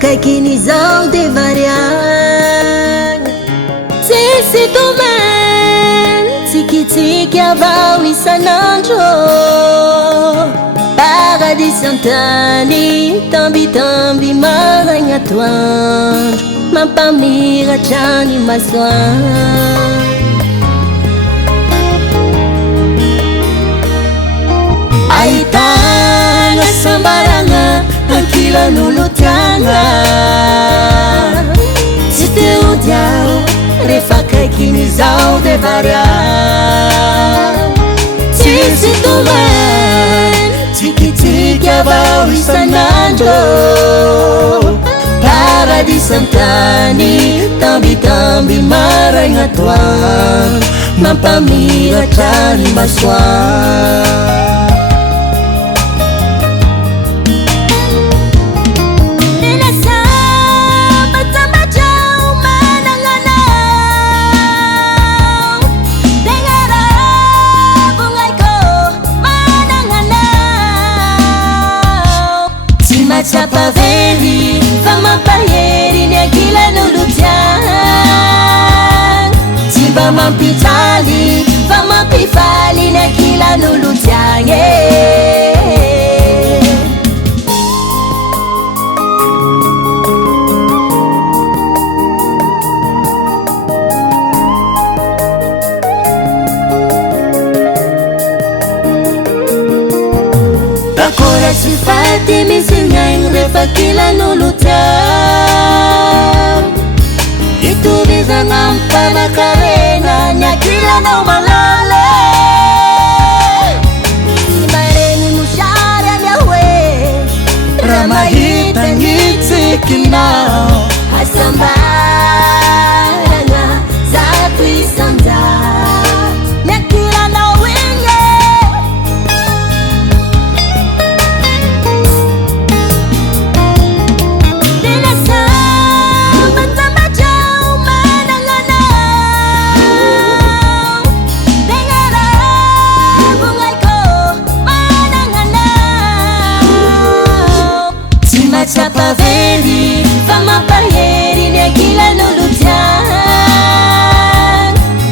Kaikinizao de variagna Sisi tumen Tiki-tiki avao isanandro Paradis antany Tambi-tambi maraigna atoandro Mampamiratra ny masoandro Ahitana sambaragna Ankilan'olo tiana Tsy te ho diao rehefa kaikin'izao de variagna Tsisy tomany Tiki-tiki avao isanandro Paradis antany Tambi-tambi maraigna atoandro Mampamiratra ny masoandro Sapaveli fa mampahery ny Ankilan'olo tiana Tsy mba mampijaly fa mampifaly ny Ankilan'olo tiana Ancora si fatti misy gnaigny rehefa Ankilan'olo tiana Itovizagna ampanakarena ny Ankilanao malala Tsy maregny mosary any ahoe raha mahita ny tsikinao Asambaragna zato isan-jato ny Ankilanao igny Sapaveli fa mampahery ny Ankilan'olo tiana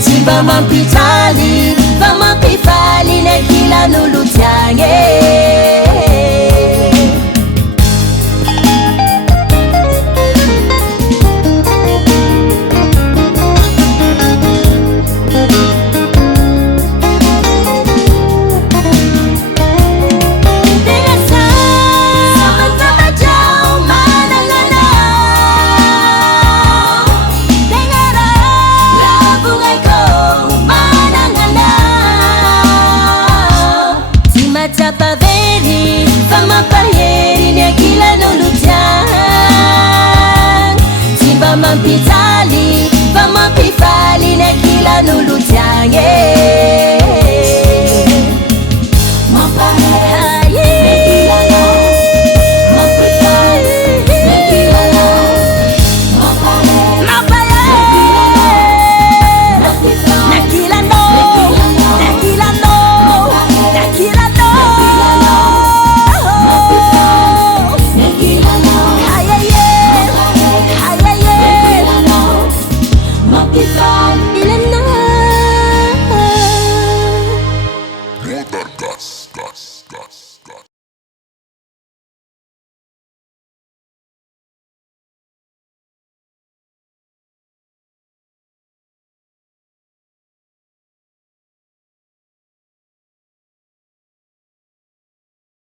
Tsy mba mampijaly fa mampifaly ny Ankilan'olo tiana